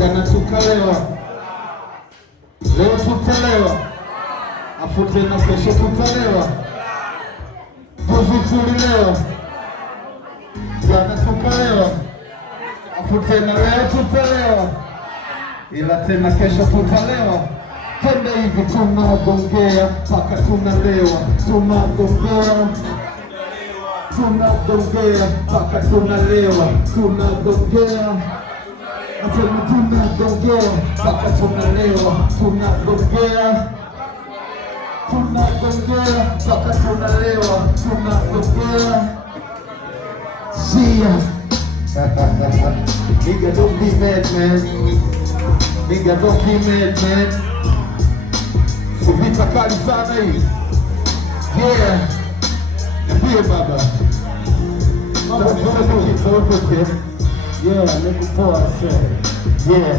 Jana tukalewa, leo tutalewa, afu tena kesho tutalewa. Juzi tulilewa, jana tukalewa, afu tena leo tutalewa, ila tena kesho tutalewa. Tende hivi tunagongea mpaka tunalewa, tunagongea mpaka tunalewa, tunagongea asema tunagongea mpaka tunalewa, tunagongea mpaka tunalewa, tunagongea. See ya. Nigga, don't be mad, man. Nigga, don't be mad, man. Vita kali sana hii. Yeah. Niambie baba. Mambo ni sawa. Yeah, niko poa sasa. Yeah.